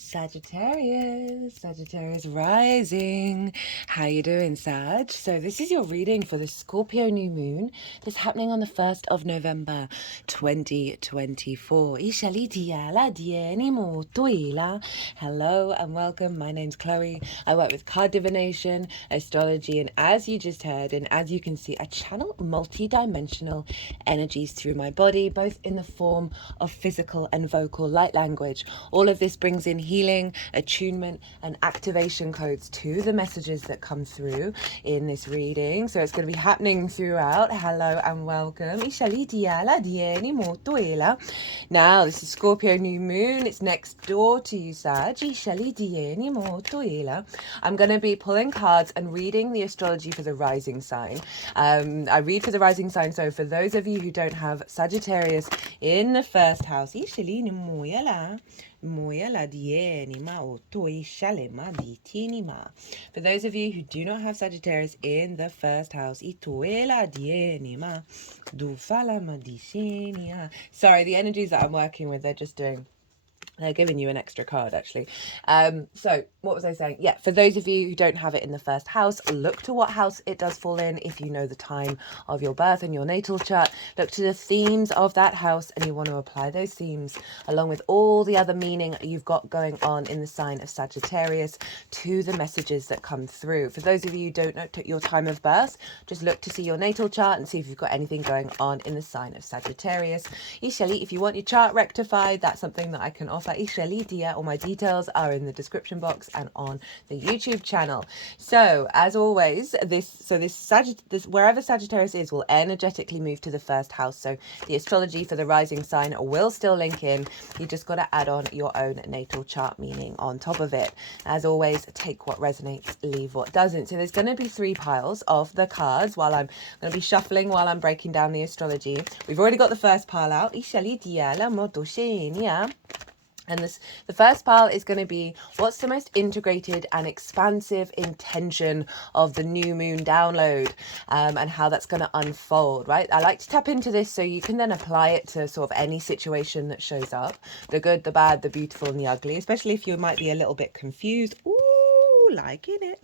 Sagittarius rising. How you doing, Sag? So this is your reading for the Scorpio new moon that's happening on the 1st of November 2024. Hello and welcome. My name's Chloe. I work with card divination, astrology, and as you just heard, and as you can see, I channel multi-dimensional energies through my body, both in the form of physical and vocal light language. All of this brings in healing, attunement, and activation codes to the messages that come through in this reading. So it's going to be happening throughout. Hello and welcome. Now, this is Scorpio new moon. It's next door to you, Sag. I'm going to be pulling cards and reading the astrology for the rising sign. I read for the rising sign, so for those of you who don't have Sagittarius in the first house, for those of you who do not have Sagittarius in the first house, sorry, the energies that I'm working with, they're giving you an extra card, actually. So what was I saying? Yeah, for those of you who don't have it in the first house, look to what house it does fall in. If you know the time of your birth and your natal chart, look to the themes of that house, and you want to apply those themes along with all the other meaning you've got going on in the sign of Sagittarius to the messages that come through. For those of you who don't know your time of birth, just look to see your natal chart and see if you've got anything going on in the sign of Sagittarius. If you want your chart rectified, that's something that I can offer. All my details are in the description box and on the YouTube channel. So as always, this wherever Sagittarius is will energetically move to the first house. So the astrology for the rising sign will still link in. You just got to add on your own natal chart meaning on top of it. As always, take what resonates, leave what doesn't. So there's going to be 3 piles of the cards while I'm going to be shuffling while I'm breaking down the astrology. We've already got the first pile out. And the first pile is going to be what's the most integrated and expansive intention of the new moon download, and how that's going to unfold, right? I like to tap into this so you can then apply it to sort of any situation that shows up, the good, the bad, the beautiful, and the ugly, especially if you might be a little bit confused. Ooh, liking it.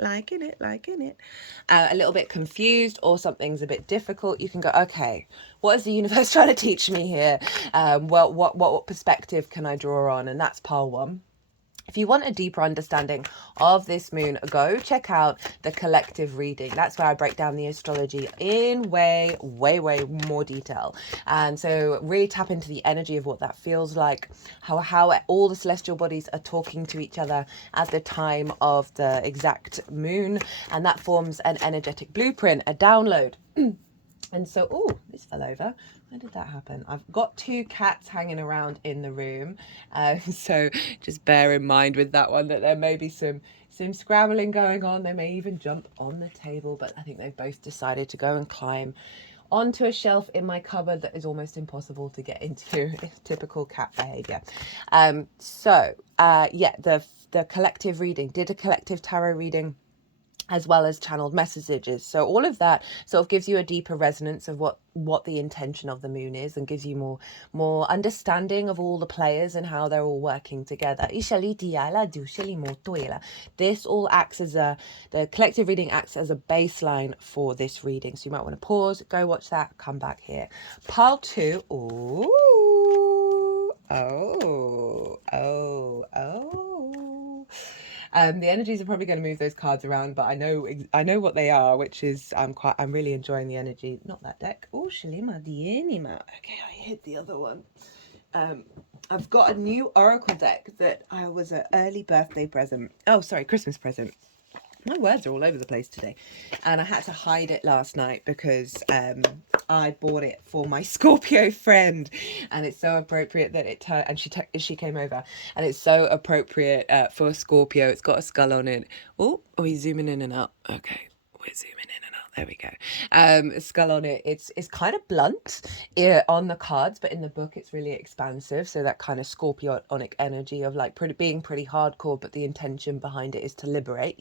A little bit confused, or something's a bit difficult. You can go, okay, what is the universe trying to teach me here? Well, what perspective can I draw on? And that's pile 1. If you want a deeper understanding of this moon, go check out the collective reading. That's where I break down the astrology in way more detail. And so really tap into the energy of what that feels like, how all the celestial bodies are talking to each other at the time of the exact moon. And that forms an energetic blueprint, a download. And so, oh, this fell over. Where did that happen? I've got 2 cats hanging around in the room. So just bear in mind with that one that there may be some scrabbling going on. They may even jump on the table, but I think they've both decided to go and climb onto a shelf in my cupboard that is almost impossible to get into. Typical cat behavior. Yeah, the collective reading, did a collective tarot reading as well as channeled messages. So all of that sort of gives you a deeper resonance of what the intention of the moon is, and gives you more understanding of all the players and how they're all working together. This all acts as the collective reading acts as a baseline for this reading. So you might want to pause, go watch that, come back here. Pile 2. Ooh. The energies are probably going to move those cards around, but I know what they are, which is I'm really enjoying the energy. Not that deck. Oh, Shalima Dienima. Okay, I hit the other one. I've got a new oracle deck that I was an early birthday present. Oh, sorry, Christmas present. My words are all over the place today. And I had to hide it last night because I bought it for my Scorpio friend. And it's so appropriate that she came over. And it's so appropriate for Scorpio. It's got a skull on it. Oh, are we zooming in and out? Okay, we're zooming in and out. There we go. A skull on it. It's kind of blunt on the cards, but in the book it's really expansive. So that kind of Scorpionic energy of like being pretty hardcore, but the intention behind it is to liberate.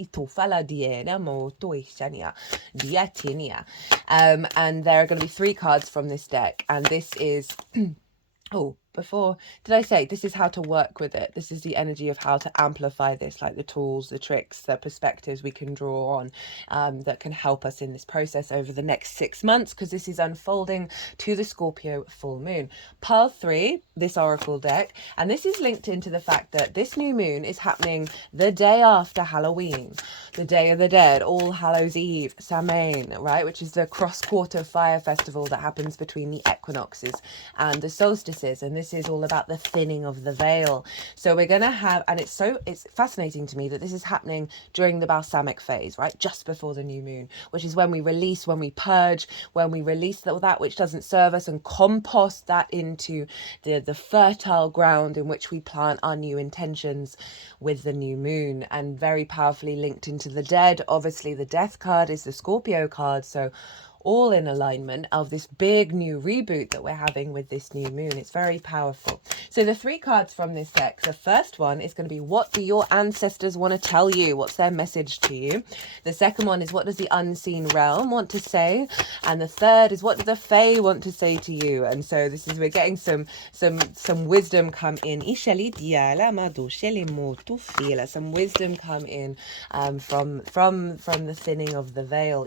And there are going to be 3 cards from this deck, and this is oh, before, did I say this is how to work with it? This is the energy of how to amplify this, like the tools, the tricks, the perspectives we can draw on that can help us in this process over the next 6 months, because this is unfolding to the Scorpio full moon. Pile 3, this oracle deck, and this is linked into the fact that this new moon is happening the day after Halloween, the Day of the Dead, All Hallows Eve, SAMHAIN, right, which is the cross-quarter fire festival that happens between the equinoxes and the solstices, and this is all about the thinning of the veil. So we're going to have, and it's fascinating to me that this is happening during the balsamic phase, right, just before the new moon, which is when we release, when we purge, when we release that which doesn't serve us and compost that into the fertile ground in which we plant our new intentions with the new moon. And very powerfully linked into the dead, obviously the death card is the Scorpio card, so all in alignment of this big new reboot that we're having with this new moon. It's very powerful. So the 3 cards from this deck, the first one is going to be, what do your ancestors want to tell you? What's their message to you? The second one is, what does the unseen realm want to say? And the third is, what do the Fae want to say to you? And so this is, we're getting some wisdom come in. Some wisdom come in from the thinning of the veil.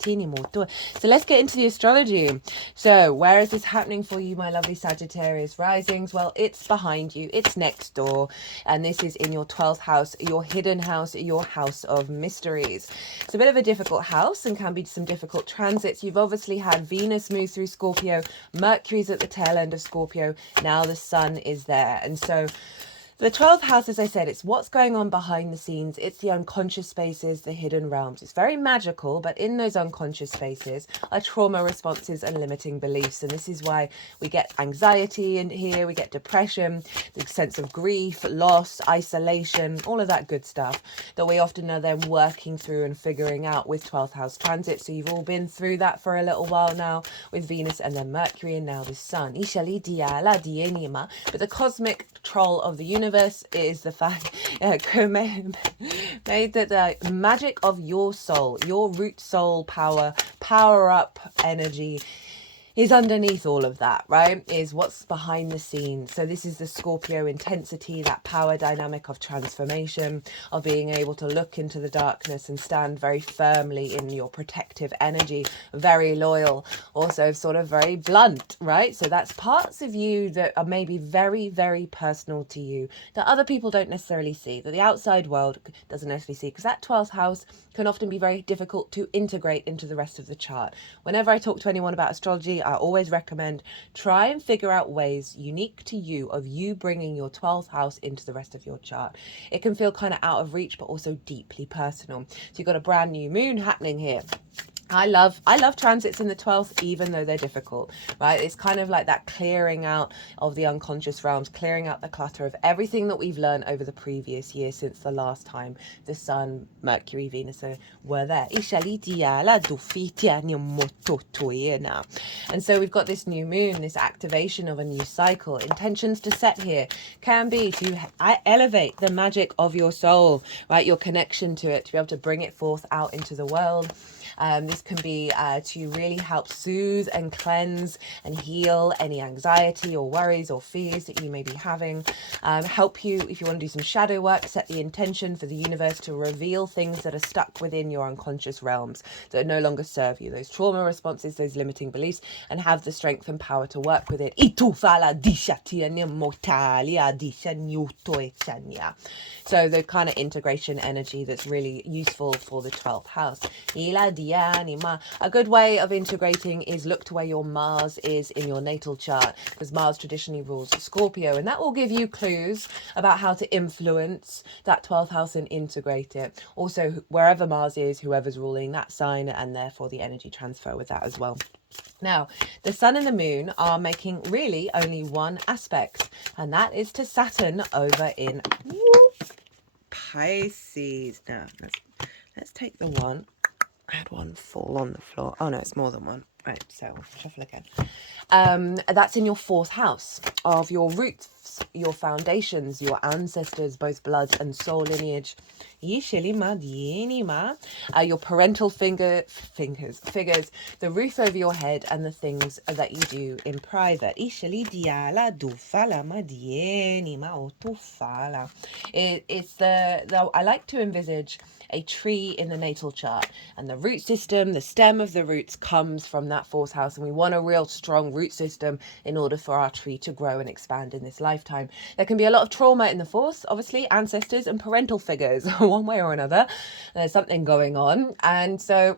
So let's get into the astrology. So where is this happening for you, my lovely Sagittarius risings? Well, it's behind you, it's next door, and this is in your 12th house, your hidden house, your house of mysteries. It's a bit of a difficult house and can be some difficult transits. You've obviously had Venus move through Scorpio, Mercury's at the tail end of Scorpio, now the sun is there. And so the 12th house, as I said, it's what's going on behind the scenes. It's the unconscious spaces, the hidden realms. It's very magical, but in those unconscious spaces are trauma responses and limiting beliefs. And this is why we get anxiety in here, we get depression, the sense of grief, loss, isolation, all of that good stuff that we often are then working through and figuring out with 12th house transit. So you've all been through that for a little while now with Venus and then Mercury and now the sun. But the cosmic troll of the universe is the fact made that the magic of your soul, your root soul power up energy is underneath all of that, right? Is what's behind the scenes. So this is the Scorpio intensity, that power dynamic of transformation, of being able to look into the darkness and stand very firmly in your protective energy, very loyal, also sort of very blunt, right? So that's parts of you that are maybe very, very personal to you that other people don't necessarily see, that the outside world doesn't necessarily see, because that 12th house can often be very difficult to integrate into the rest of the chart. Whenever I talk to anyone about astrology, I always recommend try and figure out ways unique to you of you bringing your 12th house into the rest of your chart. It can feel kind of out of reach, but also deeply personal. So you've got a brand new moon happening here. I love transits in the 12th, even though they're difficult, right? It's kind of like that clearing out of the unconscious realms, clearing out the clutter of everything that we've learned over the previous year since the last time the Sun, Mercury, Venus were there. And so we've got this new moon, this activation of a new cycle. Intentions to set here can be to elevate the magic of your soul, right? Your connection to it, to be able to bring it forth out into the world. This can be to really help soothe and cleanse and heal any anxiety or worries or fears that you may be having. Help you, if you want to do some shadow work, set the intention for the universe to reveal things that are stuck within your unconscious realms that no longer serve you, those trauma responses, those limiting beliefs, and have the strength and power to work with it. So the kind of integration energy that's really useful for the 12th house. A good way of integrating is look to where your Mars is in your natal chart, because Mars traditionally rules Scorpio, and that will give you clues about how to influence that 12th house and integrate it. Also, wherever Mars is, whoever's ruling that sign, and therefore the energy transfer with that as well. Now, the sun and the moon are making really only one aspect, and that is to Saturn over in Pisces. Now, let's take the one. I had one fall on the floor. Oh no, it's more than one. Right, so I'll shuffle again. That's in your 4th house of your root your foundations, your ancestors, both blood and soul lineage. Your parental figures, the roof over your head, and the things that you do in private. It's I like to envisage a tree in the natal chart, and the root system, the stem of the roots, comes from that fourth house, and we want a real strong root system in order for our tree to grow and expand in this lifetime. There can be a lot of trauma in the fourth, obviously, ancestors and parental figures, one way or another. There's something going on, and so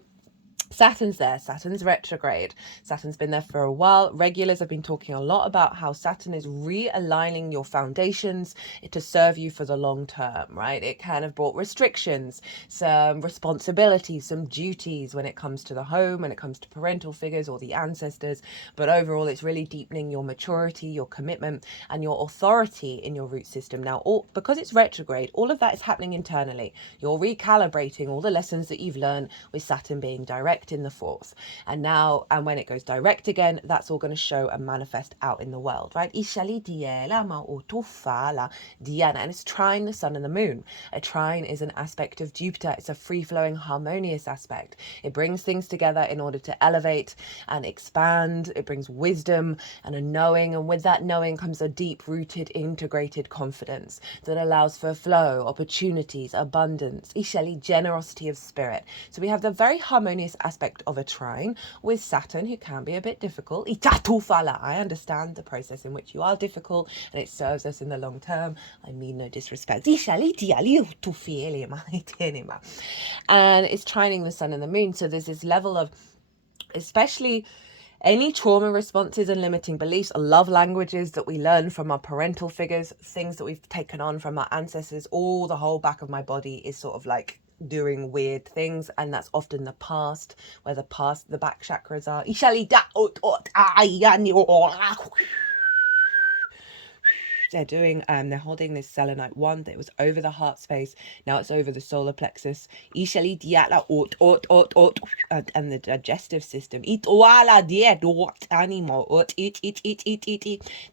Saturn's there. Saturn's retrograde. Saturn's been there for a while. Regulars have been talking a lot about how Saturn is realigning your foundations to serve you for the long term, right? It kind of brought restrictions, some responsibilities, some duties when it comes to the home, when it comes to parental figures or the ancestors. But overall, it's really deepening your maturity, your commitment, and your authority in your root system. Now, because it's retrograde, all of that is happening internally. You're recalibrating all the lessons that you've learned with Saturn being direct in the fourth, and when it goes direct again, that's all going to show and manifest out in the world, right? And it's trine the sun and the moon. A trine is an aspect of Jupiter. It's a free-flowing, harmonious aspect. It brings things together in order to elevate and expand. It brings wisdom and a knowing, and with that knowing comes a deep-rooted, integrated confidence that allows for flow, opportunities, abundance, generosity of spirit. So we have the very harmonious aspect of a trine with Saturn, who can be a bit difficult. I understand the process in which you are difficult, and it serves us in the long term. I mean no disrespect. And it's trining the sun and the moon. So there's this level of, especially any trauma responses and limiting beliefs, love languages that we learn from our parental figures, things that we've taken on from our ancestors. All the whole back of my body is sort of like doing weird things, and that's often the past, where the back chakras are. They're holding this selenite wand that was over the heart space. Now it's over the solar plexus. And the digestive system.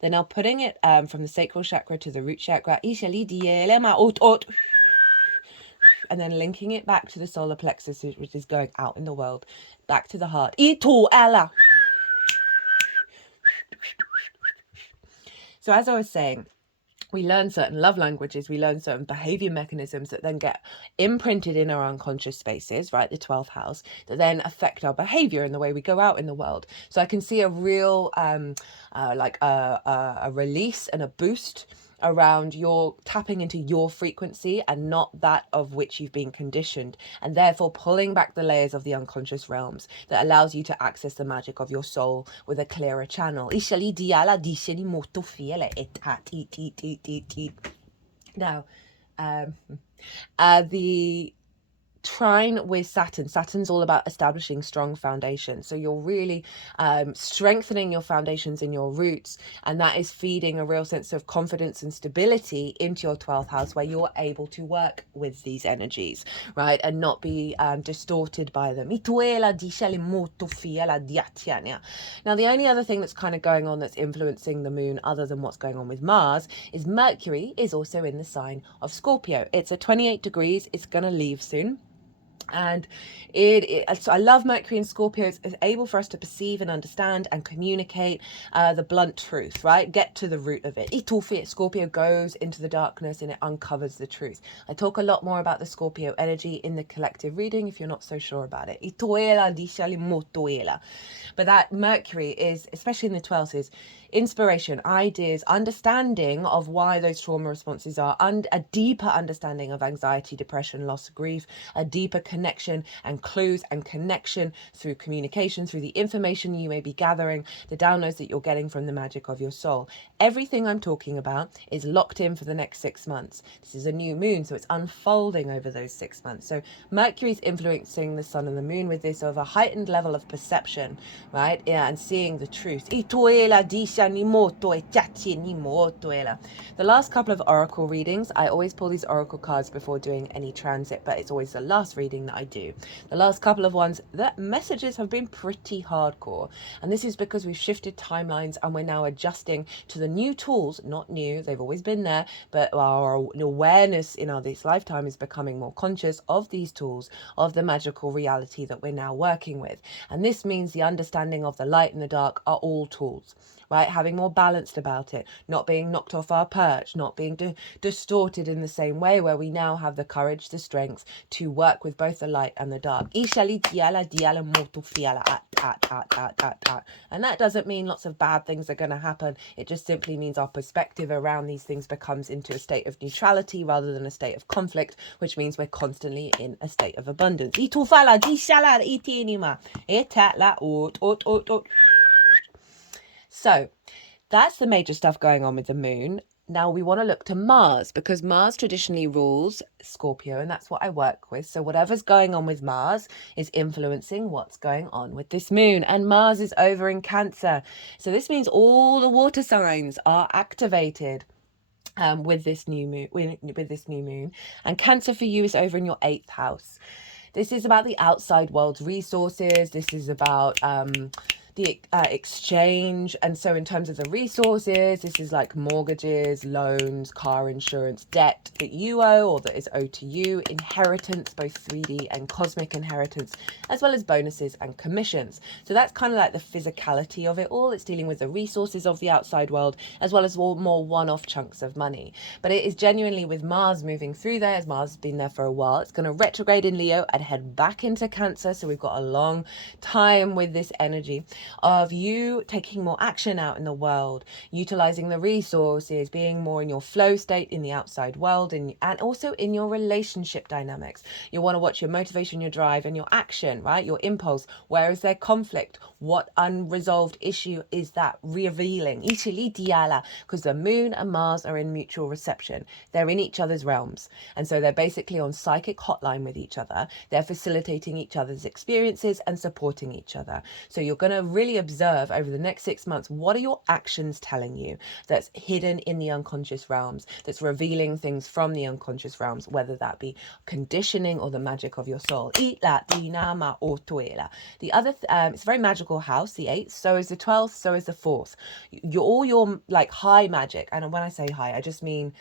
They're now putting it from the sacral chakra to the root chakra. And then linking it back to the solar plexus, which is going out in the world, back to the heart. So as I was saying, we learn certain love languages, we learn certain behavior mechanisms that then get imprinted in our unconscious spaces, right? The 12th house, that then affect our behavior and the way we go out in the world. So I can see a real, a release and a boost around your tapping into your frequency and not that of which you've been conditioned, and therefore pulling back the layers of the unconscious realms that allows you to access the magic of your soul with a clearer channel. Now, the trine with Saturn's all about establishing strong foundations. So you're really strengthening your foundations in your roots, and that is feeding a real sense of confidence and stability into your 12th house, where you're able to work with these energies, right, and not be distorted by them. Now the only other thing that's kind of going on that's influencing the moon, other than what's going on with Mars, is Mercury is also in the sign of Scorpio. It's at 28 degrees. It's going to leave soon. And so I love Mercury in Scorpio. It's able for us to perceive and understand and communicate the blunt truth, right? Get to the root of it. Scorpio goes into the darkness and it uncovers the truth. I talk a lot more about the Scorpio energy in the collective reading if you're not so sure about it. But that Mercury is, especially in the 12th, is inspiration, ideas, understanding of why those trauma responses are, a deeper understanding of anxiety, depression, loss, grief, a deeper connection and clues and connection through communication, through the information you may be gathering, the downloads that you're getting from the magic of your soul. Everything I'm talking about is locked in for the next 6 months. This is a new moon, so it's unfolding over those 6 months. So Mercury's influencing the sun and the moon with this of a heightened level of perception, right? Yeah, and seeing the truth. The last couple of oracle readings, I always pull these oracle cards before doing any transit, but it's always the last reading that I do. The last couple of ones, the messages have been pretty hardcore, and this is because we've shifted timelines and we're now adjusting to the new tools. Not new, they've always been there, but our awareness in this lifetime is becoming more conscious of these tools, of the magical reality that we're now working with. And this means the understanding of the light and the dark are all tools, right? Having more balanced about it, not being knocked off our perch, not being distorted in the same way, where we now have the courage, the strength to work with both the light and the dark. And that doesn't mean lots of bad things are going to happen. It just simply means our perspective around these things becomes into a state of neutrality rather than a state of conflict, which means we're constantly in a state of abundance. So that's the major stuff going on with the moon. Now we want to look to Mars, because Mars traditionally rules Scorpio, and that's what I work with. So whatever's going on with Mars is influencing what's going on with this moon. And Mars is over in Cancer. So this means all the water signs are activated with this new moon. And Cancer for you is over in your 8th house. This is about the outside world's resources. This is about the exchange. And so in terms of the resources, this is like mortgages, loans, car insurance, debt that you owe or that is owed to you, inheritance, both 3D and cosmic inheritance, as well as bonuses and commissions. So that's kind of like the physicality of it all. It's dealing with the resources of the outside world, as well as more one-off chunks of money. But it is genuinely with Mars moving through there, as Mars has been there for a while. It's going to retrograde in Leo and head back into Cancer. So we've got a long time with this energy of you taking more action out in the world, utilizing the resources, being more in your flow state in the outside world, and also in your relationship dynamics. You want to watch your motivation, your drive, and your action, right? Your impulse. Where is there conflict? What unresolved issue is that revealing? Because the moon and Mars are in mutual reception. They're in each other's realms. And so they're basically on psychic hotline with each other. They're facilitating each other's experiences and supporting each other. So you're going to really observe over the next 6 months, what are your actions telling you that's hidden in the unconscious realms, that's revealing things from the unconscious realms, whether that be conditioning or the magic of your soul. The other, it's a very magical house, the 8th, so is the 12th, so is the 4th. All your like high magic, and when I say high, I just mean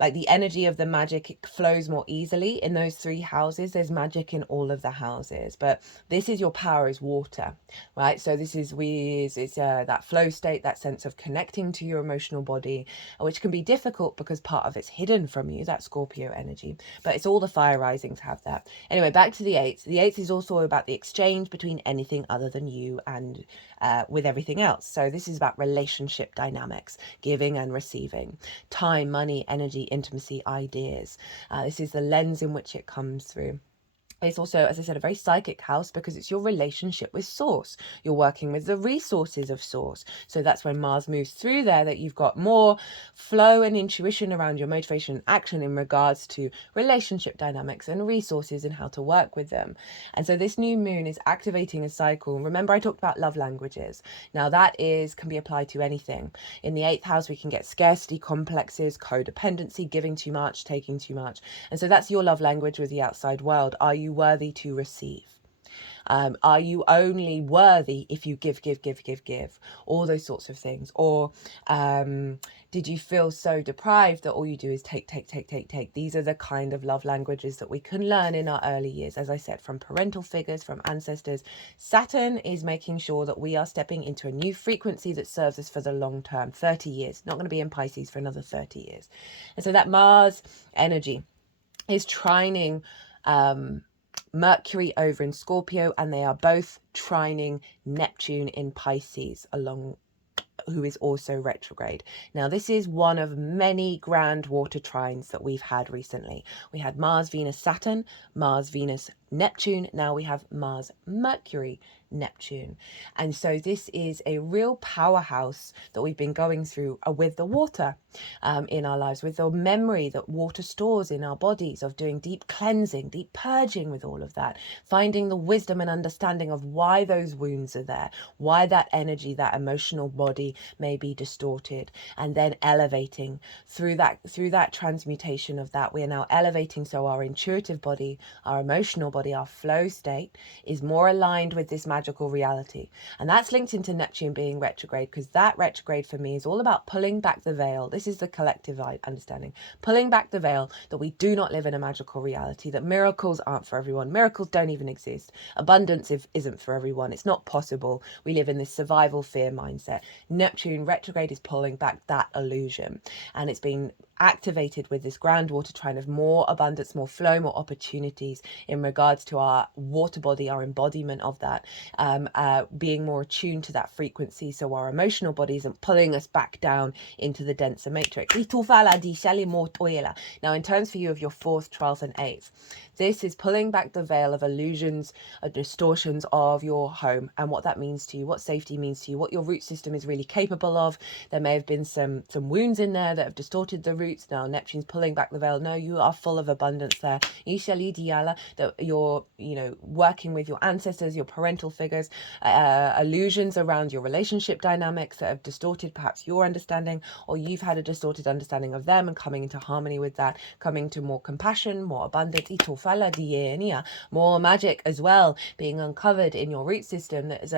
like the energy of the magic flows more easily in those 3 houses. There's magic in all of the houses, but this is your power is water, right? So this is it's that flow state, that sense of connecting to your emotional body, which can be difficult because part of it's hidden from you, that Scorpio energy, but it's all the fire risings have that. Anyway, back to the 8th. The 8th is also about the exchange between anything other than you and with everything else. So this is about relationship dynamics, giving and receiving, time, money, energy, intimacy, ideas. This is the lens in which it comes through. It's also, as I said, a very psychic house because it's your relationship with Source. You're working with the resources of Source. So that's when Mars moves through there, that you've got more flow and intuition around your motivation and action in regards to relationship dynamics and resources and how to work with them. And so this new moon is activating a cycle. Remember, I talked about love languages. Now that can be applied to anything. In the 8th house, we can get scarcity complexes, codependency, giving too much, taking too much. And so that's your love language with the outside world. Are you worthy to receive? Are you only worthy if you give? All those sorts of things. Or did you feel so deprived that all you do is take? These are the kind of love languages that we can learn in our early years. As I said, from parental figures, from ancestors. Saturn is making sure that we are stepping into a new frequency that serves us for the long term, 30 years. Not going to be in Pisces for another 30 years. And so that Mars energy is trining Mercury over in Scorpio, and they are both trining Neptune in Pisces, who is also retrograde. Now, this is one of many grand water trines that we've had recently. We had Mars, Venus, Saturn, Mars, Venus, Neptune. Now we have Mars, Mercury, Neptune. And so this is a real powerhouse that we've been going through with the water in our lives, with the memory that water stores in our bodies, of doing deep cleansing, deep purging with all of that, finding the wisdom and understanding of why those wounds are there, why that energy, that emotional body may be distorted, and then elevating through that transmutation of that. We are now elevating, so our intuitive body, our emotional body, our flow state is more aligned with this magical reality. And that's linked into Neptune being retrograde, because that retrograde for me is all about pulling back the veil. This is the collective understanding, pulling back the veil that we do not live in a magical reality, that miracles aren't for everyone. Miracles don't even exist. Abundance isn't for everyone. It's not possible. We live in this survival fear mindset. Neptune retrograde is pulling back that illusion, and it's been activated with this groundwater trine of more abundance, more flow, more opportunities in regards to our water body, our embodiment of that, being more attuned to that frequency, so our emotional body isn't pulling us back down into the denser matrix. Now, in terms for you of your 4th, 12th and 8th, this is pulling back the veil of illusions, distortions of your home, and what that means to you, what safety means to you, what your root system is really capable of. There may have been some wounds in there that have distorted the roots. Now Neptune's pulling back the veil. No, you are full of abundance there. That you're, working with your ancestors, your parental figures, illusions around your relationship dynamics that have distorted perhaps your understanding, or you've had a distorted understanding of them, and coming into harmony with that, coming to more compassion, more abundance, more magic as well being uncovered in your root system, that is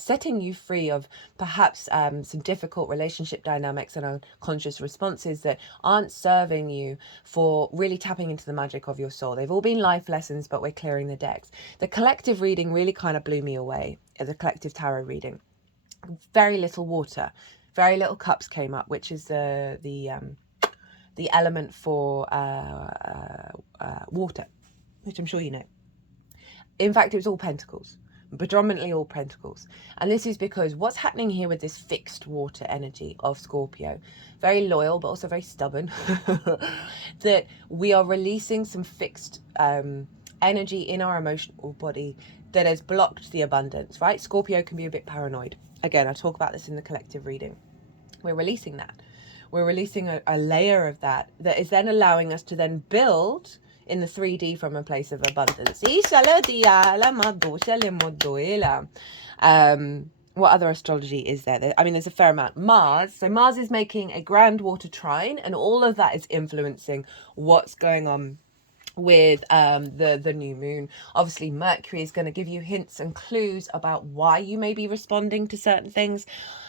setting you free of perhaps some difficult relationship dynamics and unconscious responses that aren't serving you, for really tapping into the magic of your soul. They've all been life lessons, but we're clearing the decks. The collective reading really kind of blew me away. The collective tarot reading, very little water, very little cups came up, which is the element for water, which I'm sure you know. In fact, it was all pentacles, predominantly all pentacles. And this is because what's happening here with this fixed water energy of Scorpio, very loyal but also very stubborn, that we are releasing some fixed energy in our emotional body that has blocked the abundance, right? Scorpio can be a bit paranoid. Again, I talk about this in the collective reading. We're releasing that. We're releasing a layer of that is then allowing us to then build in the 3D from a place of abundance. What other astrology is there? I mean, there's a fair amount. Mars. So Mars is making a grand water trine, and all of that is influencing what's going on with the new moon. Obviously, Mercury is going to give you hints and clues about why you may be responding to certain things.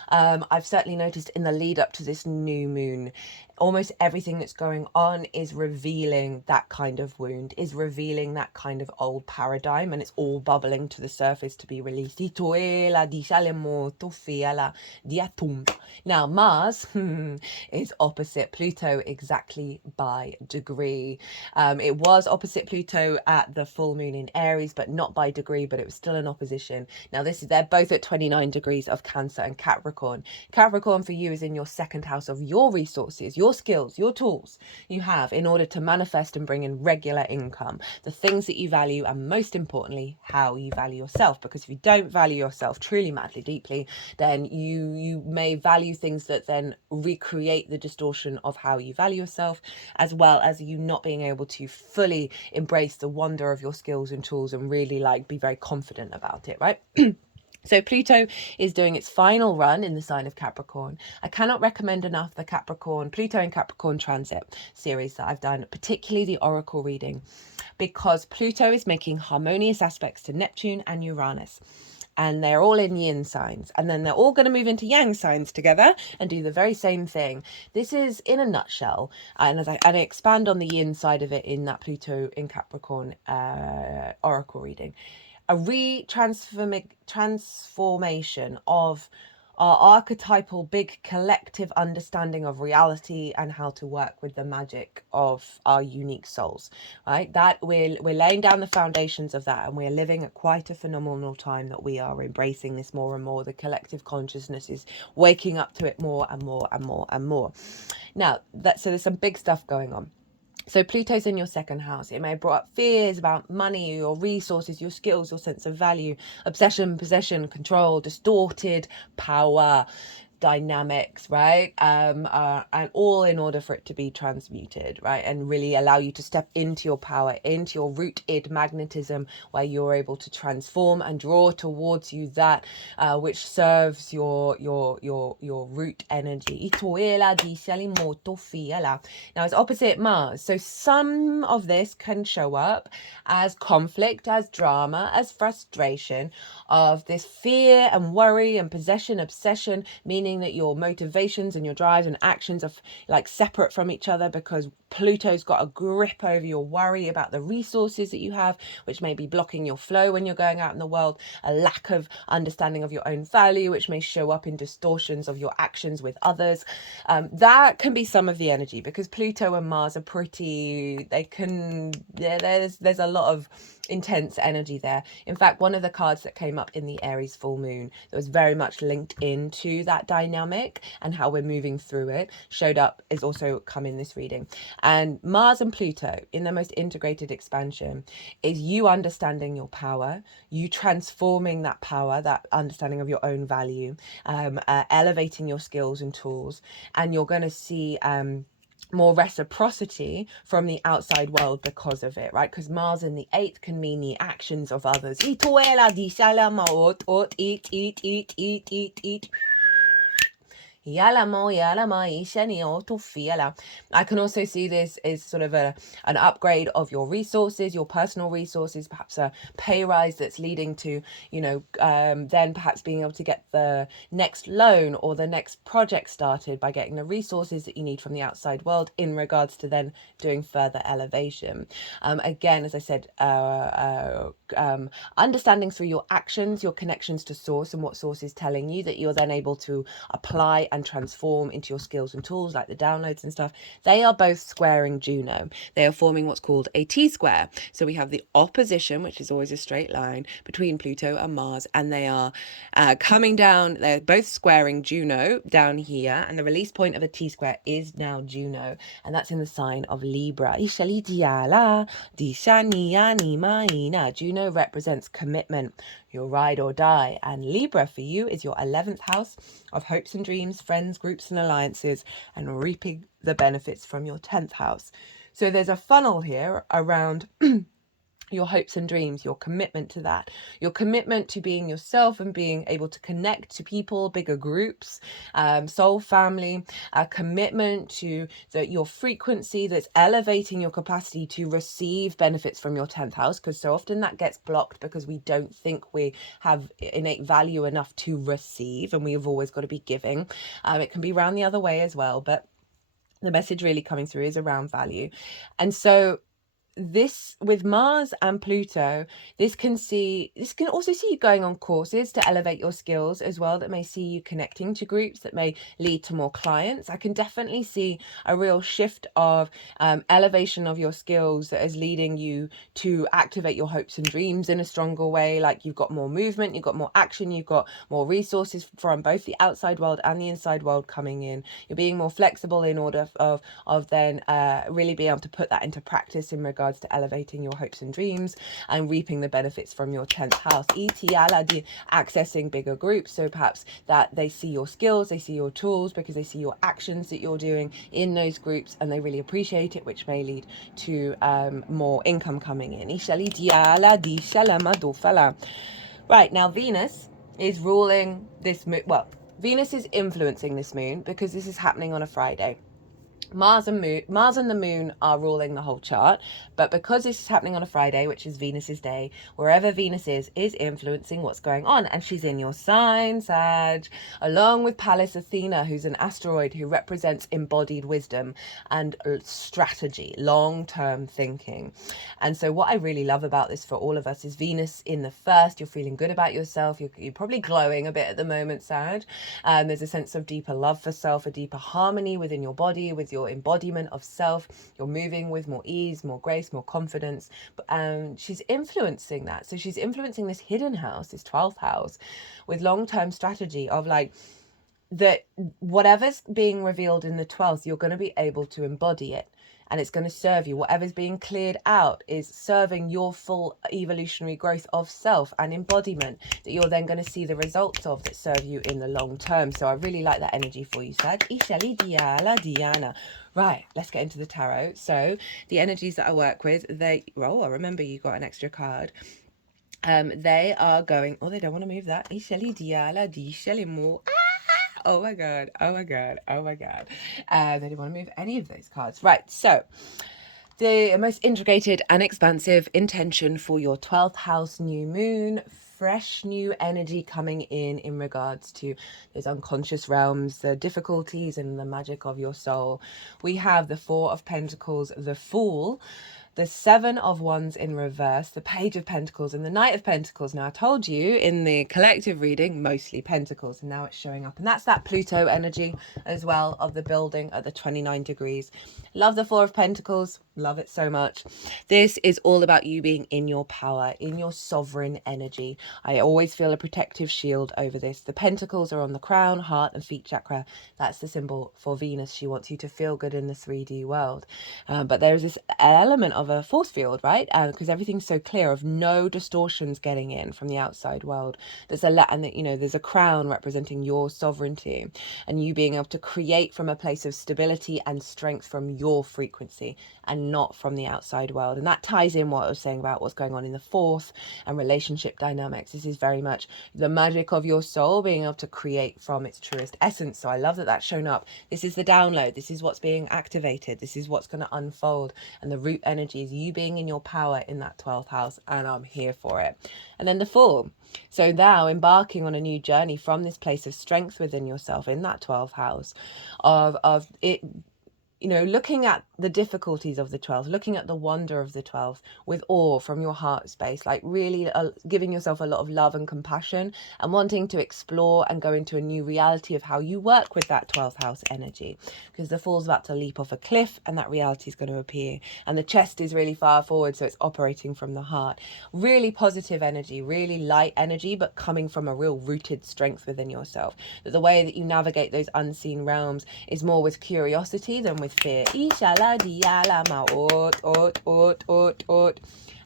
I've certainly noticed in the lead up to this new moon, almost everything that's going on is revealing that kind of wound, is revealing that kind of old paradigm, and it's all bubbling to the surface to be released. Now, Mars is opposite Pluto exactly by degree. It was opposite Pluto at the full moon in Aries, but not by degree, but it was still an opposition. Now, they're both at 29 degrees of Cancer and Capricorn. Capricorn for you is in your 2nd house of your resources, your skills, your tools you have in order to manifest and bring in regular income, the things that you value, and most importantly, how you value yourself. Because if you don't value yourself truly, madly, deeply, then you may value things that then recreate the distortion of how you value yourself, as well as you not being able to fully embrace the wonder of your skills and tools and really be very confident about it, right? So Pluto is doing its final run in the sign of Capricorn. I cannot recommend enough the Pluto and Capricorn transit series that I've done, particularly the oracle reading, because Pluto is making harmonious aspects to Neptune and Uranus. And they're all in yin signs, and then they're all going to move into yang signs together and do the very same thing. This is in a nutshell, and I expand on the yin side of it in that Pluto in Capricorn oracle reading. A transformation of our archetypal big collective understanding of reality and how to work with the magic of our unique souls, right? That we're laying down the foundations of that, and we're living at quite a phenomenal time that we are embracing this more and more. The collective consciousness is waking up to it more and more and more and more. Now, so there's some big stuff going on. So Pluto's in your second house. It may have brought up fears about money, your resources, your skills, your sense of value, obsession, possession, control, distorted power dynamics, right? And all in order for it to be transmuted, right? And really allow you to step into your power, into your rooted magnetism, where you're able to transform and draw towards you that which serves your root energy. Now it's opposite Mars, so some of this can show up as conflict, as drama, as frustration of this fear and worry and possession, obsession, meaning that your motivations and your drives and actions are like separate from each other because Pluto's got a grip over your worry about the resources that you have, which may be blocking your flow when you're going out in the world, a lack of understanding of your own value, which may show up in distortions of your actions with others. That can be some of the energy, because Pluto and Mars are pretty, they can, there's a lot of intense energy there. In fact, one of the cards that came up in the Aries full moon that was very much linked into that dynamic and how we're moving through it showed up, is also come in this reading. And Mars and Pluto in their most integrated expansion is you understanding your power, you transforming that power, that understanding of your own value, elevating your skills and tools, and you're going to see more reciprocity from the outside world because of it, right? Because Mars in the 8th can mean the actions of others. Eat. I can also see this as sort of an upgrade of your resources, your personal resources, perhaps a pay rise that's leading to, then perhaps being able to get the next loan or the next project started by getting the resources that you need from the outside world in regards to then doing further elevation. Again, as I said, understanding through your actions, your connections to source and what source is telling you, that you're then able to apply and transform into your skills and tools, like the downloads and stuff. They are both squaring Juno. They are forming what's called a T-square. So we have the opposition, which is always a straight line, between Pluto and Mars, and they are coming down. They're both squaring Juno down here, and the release point of a T-square is now Juno, and that's in the sign of Libra. Juno represents commitment, your ride or die, and Libra for you is your 11th house of hopes and dreams, friends, groups and alliances, and reaping the benefits from your 10th house. So there's a funnel here around your hopes and dreams, your commitment to that, your commitment to being yourself and being able to connect to people, bigger groups, soul family, a commitment to your frequency that's elevating your capacity to receive benefits from your 10th house, because so often that gets blocked because we don't think we have innate value enough to receive, and we have always got to be giving. It can be around the other way as well, but the message really coming through is around value. And so this, with Mars and Pluto, this can also see you going on courses to elevate your skills as well, that may see you connecting to groups that may lead to more clients. I can definitely see a real shift of elevation of your skills that is leading you to activate your hopes and dreams in a stronger way. Like you've got more movement, you've got more action, you've got more resources from both the outside world and the inside world coming in. You're being more flexible in order of then really being able to put that into practice in regards to elevating your hopes and dreams and reaping the benefits from your 10th house. Accessing bigger groups, so perhaps that they see your skills, they see your tools, because they see your actions that you're doing in those groups and they really appreciate it, which may lead to more income coming in. Right, now Venus is ruling this moon. Well, Venus is influencing this moon because this is happening on a Friday. Mars and the moon are ruling the whole chart, but because this is happening on a Friday, which is Venus's day, wherever Venus is influencing what's going on, and she's in your sign, Sag, along with Pallas Athena, who's an asteroid who represents embodied wisdom and strategy, long-term thinking. And so what I really love about this for all of us is Venus in the first. You're feeling good about yourself, you're probably glowing a bit at the moment, Sag. There's a sense of deeper love for self, a deeper harmony within your body, with your embodiment of self. You're moving with more ease, more grace, more confidence. She's influencing that. So she's influencing this hidden house, this 12th house, with long-term strategy of like, that whatever's being revealed in the 12th, you're going to be able to embody it. and it's going to serve you. Whatever's being cleared out is serving your full evolutionary growth of self and embodiment that you're then going to see the results of that serve you in the long term. So I really like that energy for you, Sag. Diana. Right, let's get into the tarot. So the energies that I work with, I remember you got an extra card. They are going, they don't want to move that. Oh my god. They didn't want to move any of those cards. Right, so the most integrated and expansive intention for your 12th house new moon, fresh new energy coming in regards to those unconscious realms, the difficulties and the magic of your soul. We have the Four of Pentacles, the Fool, the Seven of Wands in reverse, the Page of Pentacles, and the Knight of Pentacles. Now, I told you in the collective reading, mostly Pentacles, and now it's showing up. And that's that Pluto energy as well of the building at the 29 degrees. Love the Four of Pentacles. Love it so much. This is all about you being in your power, in your sovereign energy. I always feel a protective shield over this. The Pentacles are on the crown, heart, and feet chakra. That's the symbol for Venus. She wants you to feel good in the 3D world. But there is this element of a force field, right? Because everything's so clear, of no distortions getting in from the outside world. There's there's a crown representing your sovereignty and you being able to create from a place of stability and strength from your frequency and not from the outside world. And that ties in what I was saying about what's going on in the fourth and relationship dynamics. This is very much the magic of your soul being able to create from its truest essence. So I love that that's shown up. This is the download. This is what's being activated. This is what's going to unfold. And the root energy is you being in your power in that 12th house. And I'm here for it. And then the Fool. So now embarking on a new journey from this place of strength within yourself in that 12th house of it, looking at the difficulties of the 12th, looking at the wonder of the 12th with awe from your heart space, like really giving yourself a lot of love and compassion and wanting to explore and go into a new reality of how you work with that 12th house energy, because the Fool's about to leap off a cliff and that reality is going to appear, and the chest is really far forward, so it's operating from the heart. Really positive energy, really light energy, but coming from a real rooted strength within yourself, that the way that you navigate those unseen realms is more with curiosity than with fear.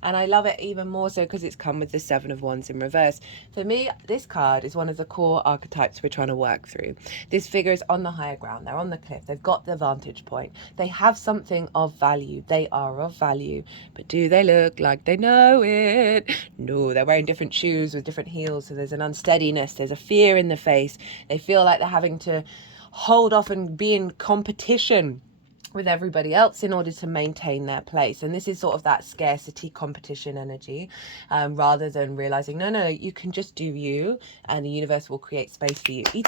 And I love it even more so because it's come with the Seven of Wands in reverse. For me, this card is one of the core archetypes we're trying to work through. This figure is on the higher ground. They're on the cliff. They've got the vantage point. They have something of value. They are of value. But do they look like they know it? No, they're wearing different shoes with different heels. So there's an unsteadiness. There's a fear in the face. They feel like they're having to hold off and be in competition with everybody else in order to maintain their place. And this is sort of that scarcity competition energy, rather than realizing no, you can just do you and the universe will create space for you. But we've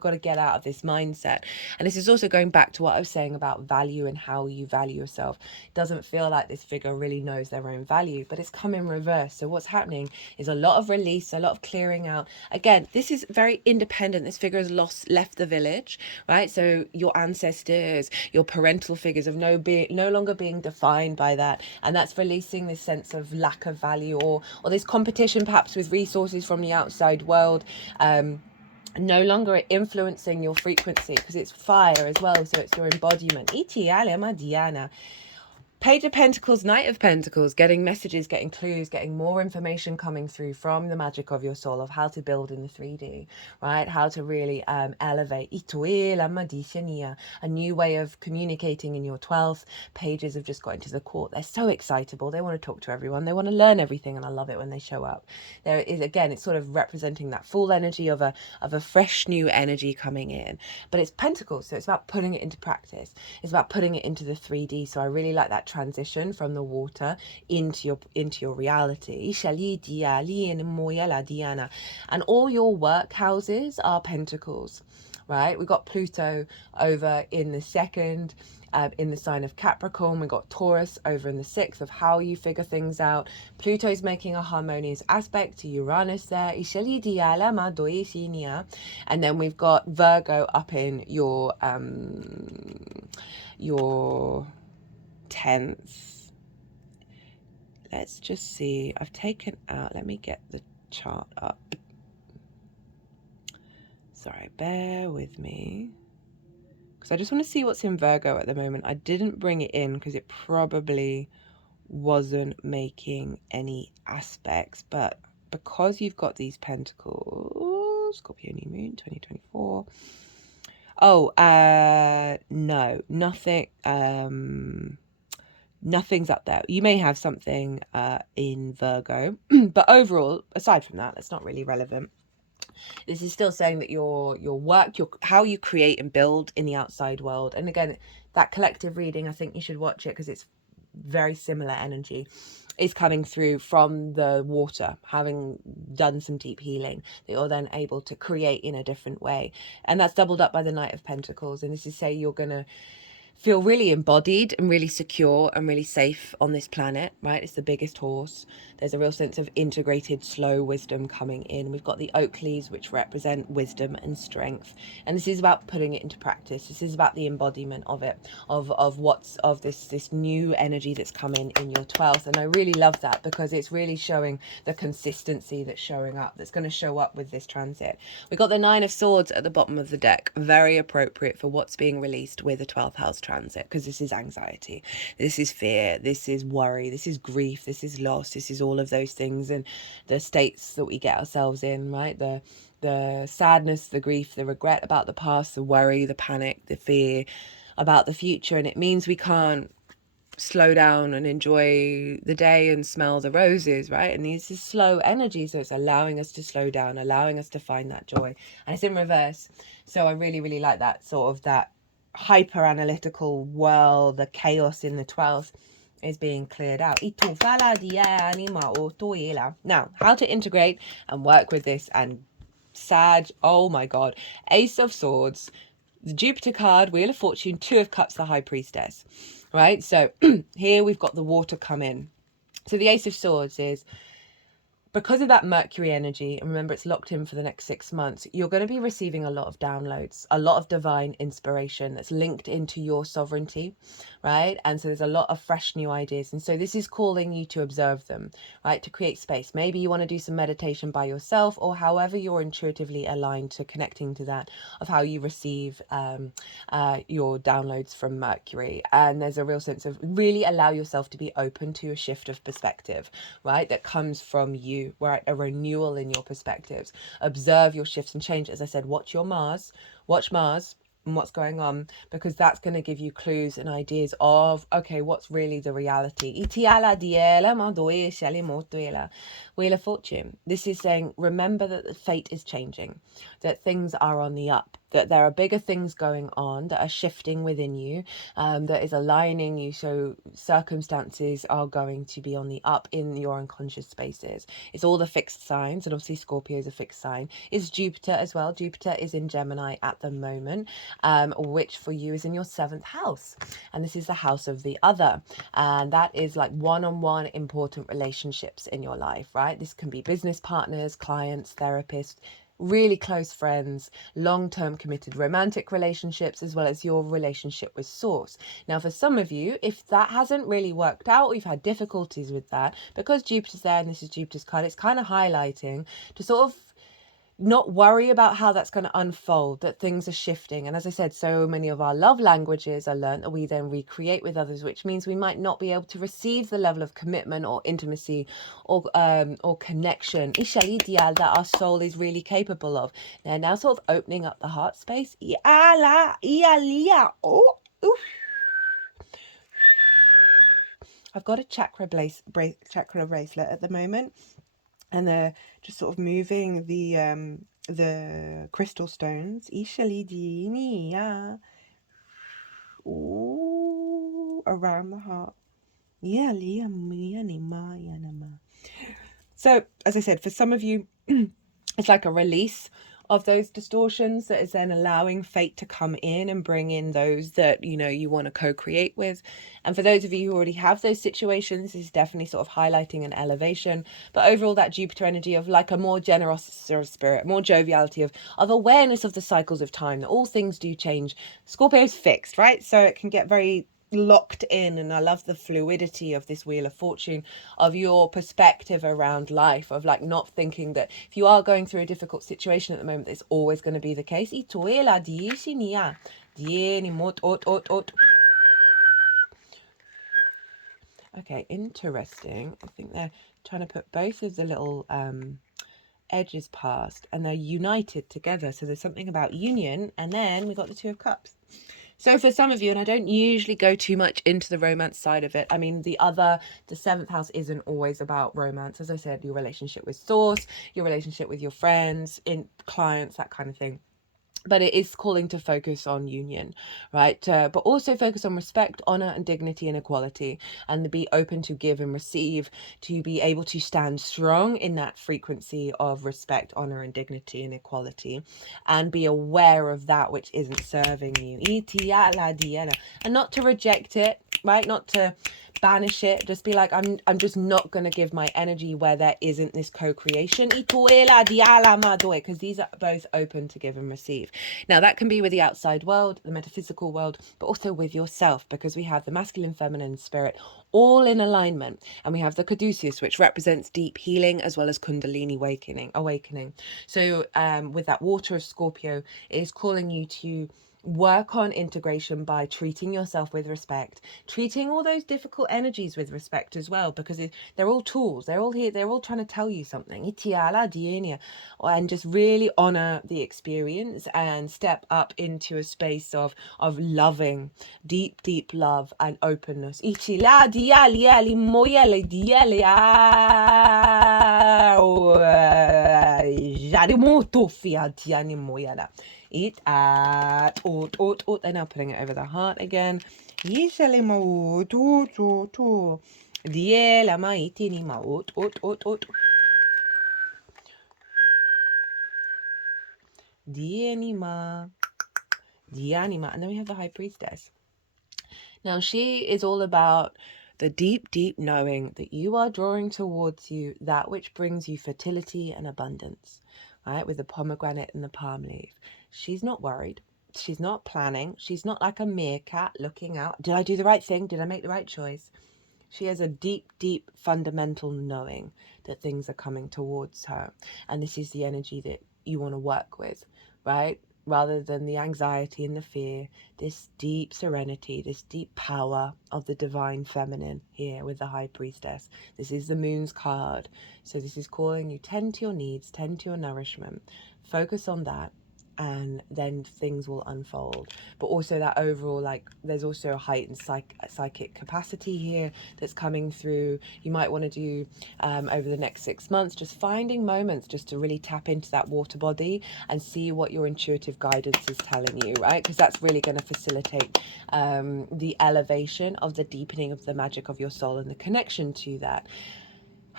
got to get out of this mindset. And this is also going back to what I was saying about value and how you value yourself. It doesn't feel like this figure really knows their own value, but it's come in reverse. So what's happening is a lot of release, a lot of clearing out. Again, this is very independent. This figure has left the village, right? So your ancestors, your parental figures of no longer being defined by that, and that's releasing this sense of lack of value or this competition perhaps with resources from the outside world, no longer influencing your frequency, because it's fire as well, so it's your embodiment. Page of Pentacles, Knight of Pentacles, getting messages, getting clues, getting more information coming through from the magic of your soul of how to build in the 3D, right? How to really elevate. A new way of communicating in your 12th. Pages have just got into the court. They're so excitable. They want to talk to everyone. They want to learn everything, and I love it when they show up. There is, again, it's sort of representing that full energy of a fresh new energy coming in. But it's Pentacles, so it's about putting it into practice. It's about putting it into the 3D. So I really like that transition from the water into your reality. And all your work houses are pentacles, right? We've got Pluto over in the second, in the sign of Capricorn. We've got Taurus over in the sixth of how you figure things out. Pluto's making a harmonious aspect to Uranus there. And then we've got Virgo up in your 10th. Let's just see. I've taken out, let me get the chart up. Sorry, bear with me, because I just want to see what's in Virgo at the moment. I didn't bring it in because it probably wasn't making any aspects, but because you've got these pentacles, Scorpio new moon 2024. Oh, no, nothing, nothing's up there. You may have something in Virgo, but overall, aside from that, that's not really relevant. This is still saying that your work, how you create and build in the outside world. And again, that collective reading, I think you should watch it because it's very similar energy, is coming through from the water, having done some deep healing, that you're then able to create in a different way. And that's doubled up by the Knight of Pentacles. And this is say you're going to feel really embodied and really secure and really safe on this planet, right? It's the biggest horse. There's a real sense of integrated slow wisdom coming in. We've got the oak leaves, which represent wisdom and strength, and this is about putting it into practice. This is about the embodiment of it, of this new energy that's coming in your 12th. And I really love that because it's really showing the consistency that's showing up, that's going to show up with this transit. We've got the 9 of Swords at the bottom of the deck, very appropriate for what's being released with a 12th house transit, because this is anxiety, this is fear, this is worry, this is grief, this is loss, this is all of those things and the states that we get ourselves in, right? The sadness, the grief, the regret about the past, the worry, the panic, the fear about the future. And it means we can't slow down and enjoy the day and smell the roses, right? And this is slow energy, so it's allowing us to slow down, allowing us to find that joy. And it's in reverse, so I really, really like that sort of that hyper analytical world. The chaos in the 12th is being cleared out. Now, how to integrate and work with this. And Sag, oh my god, Ace of Swords, the Jupiter card, Wheel of Fortune, 2 of Cups, the High Priestess, right? So here we've got the water come in. So the Ace of Swords is, because of that Mercury energy, and remember it's locked in for the next 6 months, you're going to be receiving a lot of downloads, a lot of divine inspiration that's linked into your sovereignty, right? And so there's a lot of fresh new ideas. And so this is calling you to observe them, right? To create space. Maybe you want to do some meditation by yourself, or however you're intuitively aligned to connecting to that, of how you receive your downloads from Mercury. And there's a real sense of really allow yourself to be open to a shift of perspective, right? That comes from you, right? A renewal in your perspectives. Observe your shifts and change. As I said, watch Mars and what's going on, because that's going to give you clues and ideas of, okay, what's really the reality. Wheel of Fortune. This is saying, remember that the fate is changing, that things are on the up, that there are bigger things going on that are shifting within you, that is aligning you. So circumstances are going to be on the up in your unconscious spaces. It's all the fixed signs, and obviously Scorpio is a fixed sign. It's Jupiter as well. Jupiter is in Gemini at the moment, which for you is in your 7th house. And this is the house of the other. And that is like one-on-one important relationships in your life, right? This can be business partners, clients, therapists, really close friends, long-term committed romantic relationships, as well as your relationship with Source. Now, for some of you, if that hasn't really worked out, or you've had difficulties with that, because Jupiter's there and this is Jupiter's card, it's kind of highlighting to sort of not worry about how that's going to unfold, that things are shifting. And as I said, so many of our love languages are learned that we then recreate with others, which means we might not be able to receive the level of commitment or intimacy or connection that our soul is really capable of. They're now sort of opening up the heart space. I've got a chakra bracelet at the moment, and they're just sort of moving the crystal stones around the heart. So, as I said, for some of you, it's like a release of those distortions that is then allowing fate to come in and bring in those that, you know, you want to co-create with. And for those of you who already have those situations, this is definitely sort of highlighting an elevation. But overall, that Jupiter energy of like a more generous spirit, more joviality, of awareness of the cycles of time, that all things do change. Scorpio's fixed, right? So it can get very locked in, and I love the fluidity of this Wheel of Fortune, of your perspective around life, of like not thinking that if you are going through a difficult situation at the moment, it's always going to be the case. Dieni mot ot ot ot. Okay, interesting. I think they're trying to put both of the little edges past, and they're united together. So there's something about union, and then we got the Two of Cups. So for some of you, and I don't usually go too much into the romance side of it. I mean, the seventh house isn't always about romance. As I said, your relationship with source, your relationship with your friends, in clients, that kind of thing. But it is calling to focus on union, right? But also focus on respect, honor, and dignity and equality, and to be open to give and receive, to be able to stand strong in that frequency of respect, honor, and dignity and equality, and be aware of that which isn't serving you. And not to reject it, right? Not to banish it. Just be like, I'm just not going to give my energy where there isn't this co-creation, because these are both open to give and receive. Now that can be with the outside world, the metaphysical world, but also with yourself, because we have the masculine, feminine, and spirit all in alignment, and we have the caduceus, which represents deep healing as well as kundalini awakening. So with that water of Scorpio, it is calling you to work on integration by treating yourself with respect, treating all those difficult energies with respect as well, because they're all tools, they're all here, they're all trying to tell you something, and just really honor the experience and step up into a space of loving, deep love and openness. It at ot. They're now putting it over the heart again. Yishale ma to. Diela ma itini ma ot. Dianima. And then we have the High Priestess. Now she is all about the deep knowing that you are drawing towards you that which brings you fertility and abundance, right? With the pomegranate and the palm leaf. She's not worried. She's not planning. She's not like a meerkat looking out. Did I do the right thing? Did I make the right choice? She has a deep fundamental knowing that things are coming towards her. And this is the energy that you want to work with, right? Rather than the anxiety and the fear, this deep serenity, this deep power of the divine feminine here with the High Priestess. This is the Moon's card. So this is calling you, tend to your needs, tend to your nourishment. Focus on that, and then things will unfold. But also that overall, like, there's also a heightened psychic capacity here that's coming through. You might want to do over the next 6 months, just finding moments just to really tap into that water body and see what your intuitive guidance is telling you, right? Because that's really going to facilitate the elevation of the deepening of the magic of your soul and the connection to that.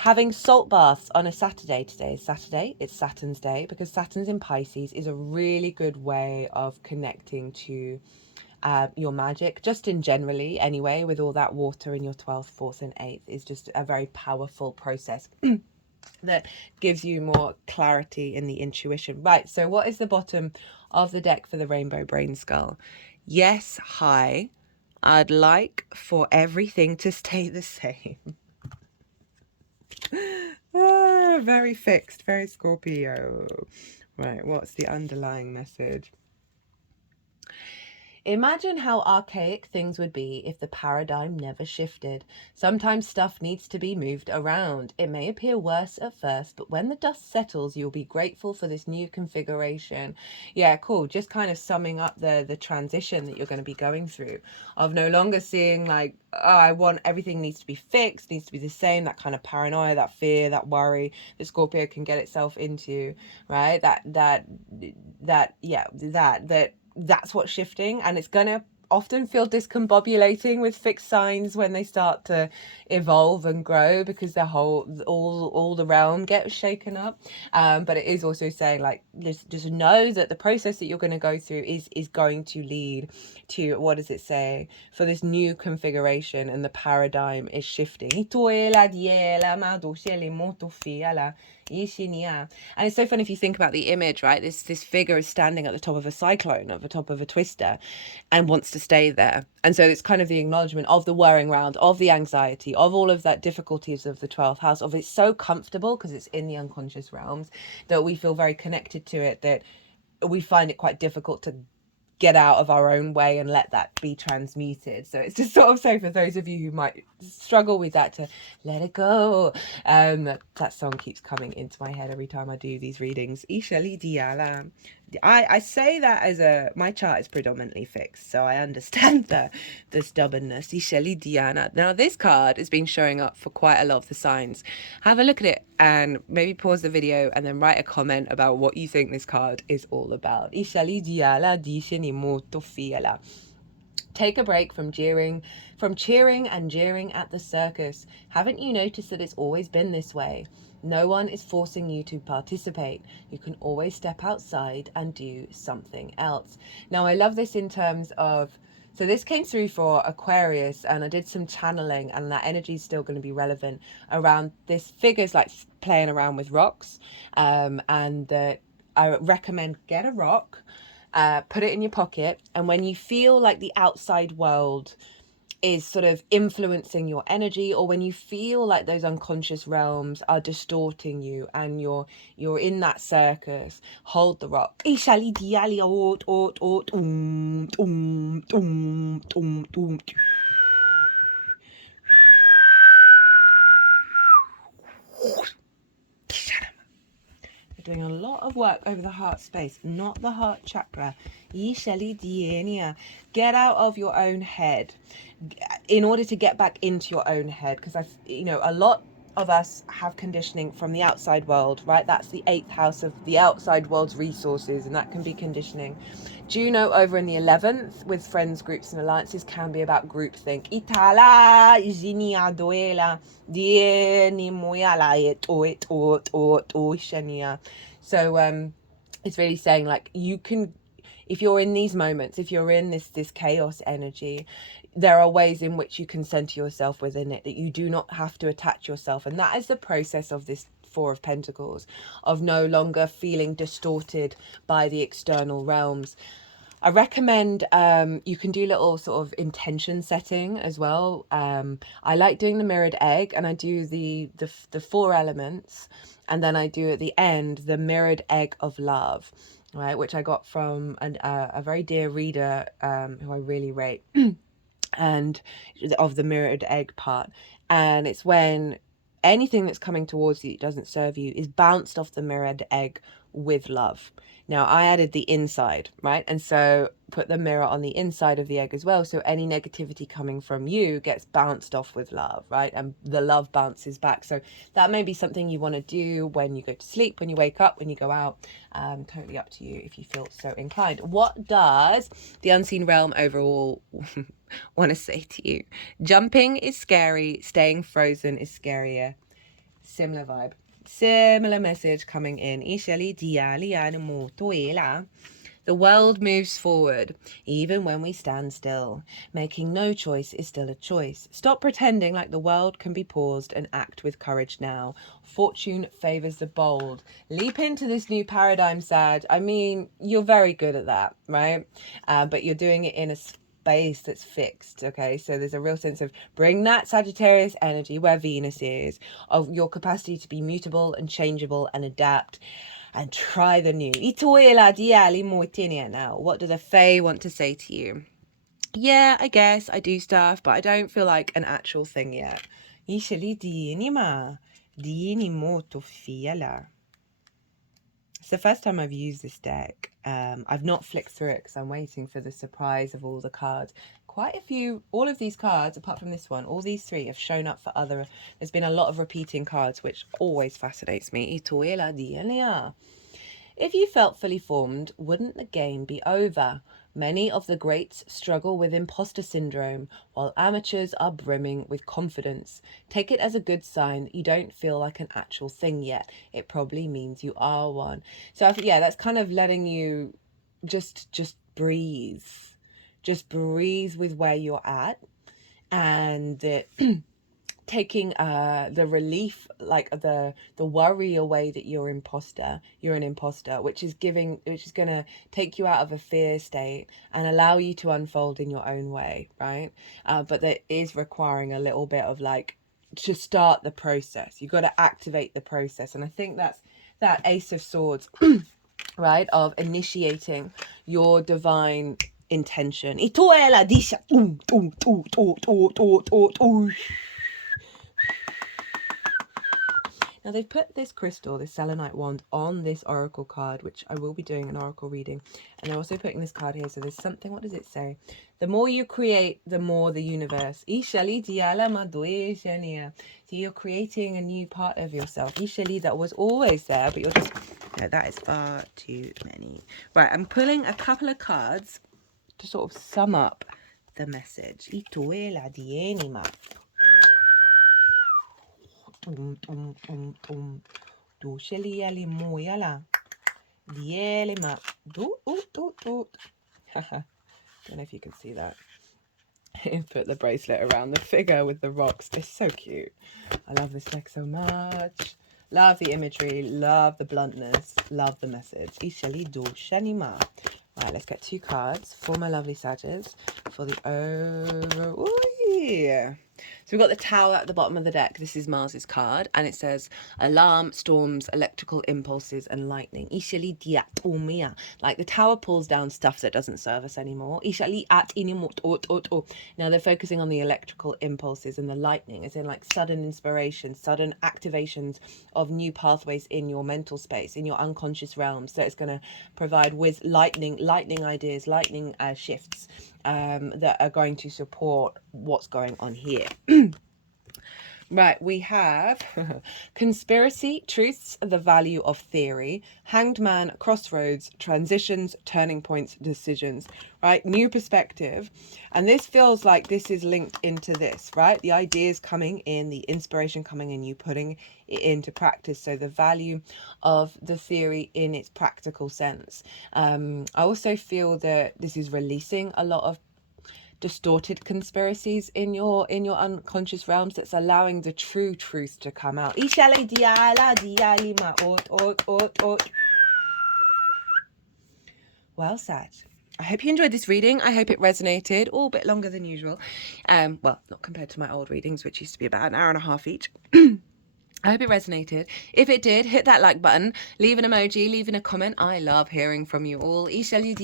Having salt baths on a Saturday, today is Saturday, it's Saturn's day, because Saturn's in Pisces, is a really good way of connecting to your magic, just in generally anyway, with all that water in your 12th, 4th and 8th, is just a very powerful process that gives you more clarity in the intuition. Right, so what is the bottom of the deck for the Rainbow Brainskull? Yes, hi, I'd like for everything to stay the same. Very fixed, very Scorpio. Right, what's the underlying message? Imagine how archaic things would be if the paradigm never shifted. Sometimes stuff needs to be moved around. It may appear worse at first, but when the dust settles, you'll be grateful for this new configuration. Yeah, cool. Just kind of summing up the transition that you're going to be going through, of no longer seeing like, oh, I want everything needs to be fixed, needs to be the same, that kind of paranoia, that fear, that worry that Scorpio can get itself into, right? That's what's shifting, and it's gonna often feel discombobulating with fixed signs when they start to evolve and grow, because the all the realm gets shaken up. But it is also saying, like, just know that the process that you're going to go through is going to lead to, what does it say, for this new configuration, and the paradigm is shifting. And it's so fun if you think about the image, right? This figure is standing at the top of a cyclone, at the top of a twister, and wants to stay there. And so it's kind of the acknowledgement of the whirring round, of the anxiety, of all of that difficulties of the 12th house, of it's so comfortable because it's in the unconscious realms that we feel very connected to it, that we find it quite difficult to get out of our own way and let that be transmuted. So it's just sort of so for those of you who might struggle with that, to let it go. That song keeps coming into my head every time I do these readings. Ishali Diala. I say that as my chart is predominantly fixed, so I understand the stubbornness. Ishali Diana. Now this card has been showing up for quite a lot of the signs. Have a look at it and maybe pause the video and then write a comment about what you think this card is all about. Ishali Diala Dishini Moto Fiala. Take a break from cheering and jeering at the circus. Haven't you noticed that it's always been this way? No one is forcing you to participate. You can always step outside and do something else. Now, I love this in terms of, so this came through for Aquarius, and I did some channeling, and that energy is still going to be relevant around this figure's like playing around with rocks. And I recommend get a rock, put it in your pocket, and when you feel like the outside world is sort of influencing your energy, or when you feel like those unconscious realms are distorting you and you're in that circus, hold the rock. Doing a lot of work over the heart space, not the heart chakra. Get out of your own head in order to get back into your own head, because a lot of us have conditioning from the outside world, right? That's the 8th house of the outside world's resources, and that can be conditioning. Juno over in the 11th with friends, groups and alliances can be about groupthink. So it's really saying, like, you can, if you're in these moments, if you're in this chaos energy, there are ways in which you can center yourself within it, that you do not have to attach yourself. And that is the process of this Four of Pentacles, of no longer feeling distorted by the external realms. I recommend you can do little sort of intention setting as well. I like doing the mirrored egg, and I do the 4 elements, and then I do at the end the mirrored egg of love, right, which I got from a very dear reader who I really rate, and of the mirrored egg part. And it's when anything that's coming towards you that doesn't serve you is bounced off the mirrored egg with love. Now, I added the inside, right? And so put the mirror on the inside of the egg as well. So any negativity coming from you gets bounced off with love, right? And the love bounces back. So that may be something you want to do when you go to sleep, when you wake up, when you go out. Totally up to you if you feel so inclined. What does the unseen realm overall want to say to you? Jumping is scary. Staying frozen is scarier. Similar vibe. Similar message coming in. The world moves forward, even when we stand still. Making no choice is still a choice. Stop pretending like the world can be paused and act with courage now. Fortune favors the bold. Leap into this new paradigm, Sag. I mean, you're very good at that, right? But you're doing it in a space that's fixed, okay? So there's a real sense of bring that Sagittarius energy where Venus is, of your capacity to be mutable and changeable and adapt and try the new. Now, what do the Fae want to say to you? Yeah, I guess I do stuff, but I don't feel like an actual thing yet. It's the first time I've used this deck. I've not flicked through it because I'm waiting for the surprise of all the cards. Quite a few, all of these cards, apart from this one, all these 3 have shown up for other, there's been a lot of repeating cards, which always fascinates me. If you felt fully formed, wouldn't the game be over? Many of the greats struggle with imposter syndrome, while amateurs are brimming with confidence. Take it as a good sign that you don't feel like an actual thing yet. It probably means you are one. So yeah, that's kind of letting you just breathe. Just breathe with where you're at, and taking the relief, like the worry away that you're an imposter, which is gonna take you out of a fear state and allow you to unfold in your own way, right? But that is requiring a little bit of, like, to start the process. You've got to activate the process. And I think that's that Ace of Swords right, of initiating your divine intention. Now they've put this crystal, this selenite wand, on this oracle card, which I will be doing an oracle reading. And they're also putting this card here. So there's something, what does it say? The more you create, the more the universe. So you're creating a new part of yourself. That was always there, but you're just, no, that is far too many. Right, I'm pulling a couple of cards to sort of sum up the message. Don't know if you can see that. Put the bracelet around the figure with the rocks. It's so cute. I love this deck so much. Love the imagery, love the bluntness, love the message. Right, let's get 2 cards for my lovely Sages for the yeah. So we've got the Tower at the bottom of the deck. This is Mars's card, and it says alarm, storms, electrical impulses, and lightning. Like the Tower pulls down stuff that doesn't serve us anymore. Now they're focusing on the electrical impulses, and the lightning is in like sudden inspiration, sudden activations of new pathways in your mental space, in your unconscious realm. So it's going to provide with lightning ideas, lightning shifts that are going to support what's going on here. Right, we have conspiracy, truths, the value of theory, hanged man, crossroads, transitions, turning points, decisions, right? New perspective. And this feels like this is linked into this, right? The ideas coming in, the inspiration coming in, you putting it into practice. So the value of the theory in its practical sense. I also feel that this is releasing a lot of distorted conspiracies in your unconscious realms. That's allowing the true truth to come out. Well, Sag, I hope you enjoyed this reading. I hope it resonated. All a bit longer than usual. Well, not compared to my old readings, which used to be about an hour and a half each. I hope it resonated. If it did, hit that like button, leave an emoji, leave in a comment. I love hearing from you all. If you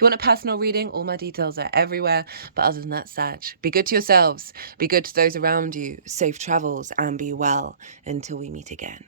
want a personal reading, all my details are everywhere. But other than that, Sag, be good to yourselves, be good to those around you, safe travels, and be well until we meet again.